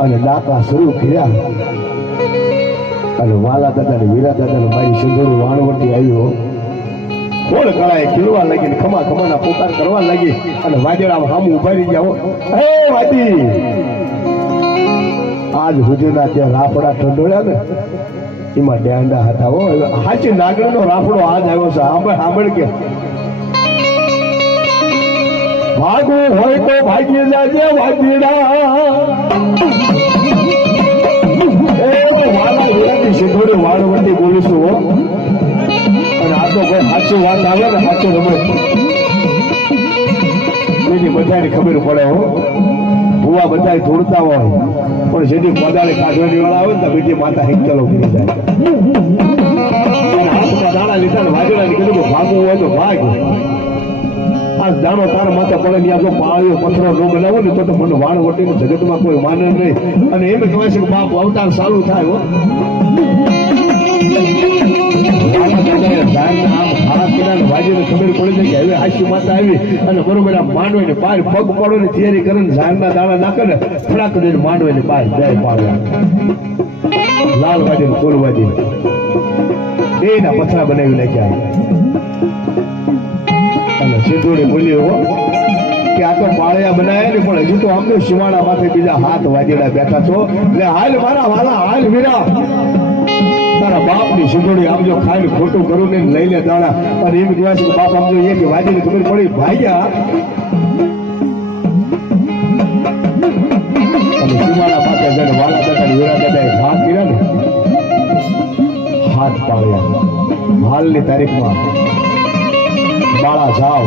અને ડાકા શરૂ કર્યા. અને વાલા દાદા ને વીરા દાદા ને મારી સિંધુડી વાણવટી આવ્યો કોણ કળાએ ખીલવા લાગી ખમા ખમાના પોકાર કરવા લાગી અને વાજડા સામું ઊભા રહી ગયા હો. વાજી આજ હુજના ત્યાં રાફડા ઠંડોળ્યા ને, એમાં ડેંડા હતા હો. હાચી નાગરનો રાફડો આજ આવ્યો છે. સાંભળ સાંભળ કે ભાગવું હોય તો ભાગી જાજે વાજીડા સિંધોડી વાળવટી બોલીશું, હો. અને આ તો કોઈ સાચી વાત આવે ને, સાચું રમત. એની બધાને ખબર પડે, હો. ભૂવા બધા ધૂળતા હોય, પણ જેથી કોદાળી કાઢવાની વાળા આવે ને બીજી માતા હિંચલો કરી જાય. આ જાણો તારા માથે પડે ને જો પાળીઓ પથરો ન બનાવો ને તો મને વાણ વટીને જગતમાં કોઈ માને નહીં. અને એમ કહેવાય છે કે બાપ, અવતાર સારું થાય હો. તૈયારી કરે ને ઝાડના દાણા નાખે ને ફડાક દઈને માંડવે ને જાય પાડવા લાલ વાજી કોલ વાજી બે પથરા બનાવી નાખ્યા. સિંધુડી બોલી હો. કે આ તો પાળિયા બનાવ્યા ને પણ હજુ તો અમને શિવાળા માથે બીજા હાથ વાજેડા બેઠા છો. એટલે હાલ મારા વાલા, હાલ વીરા તારા બાપની સિંધુડી આમ જો ખાઈને ખોટું કરું ને લઈ લે દાણા અને એમ કહેવાય છે બાપ આમજો એ કે વાજીને ખબર પડી ભાગ્યા શિવાળા માથે જઈને વાલા દાદા વીરા દાદાએ હાથ કર્યા ને. હાથ પાડ્યા. હાલની તારીખમાં વાળા જાઓ.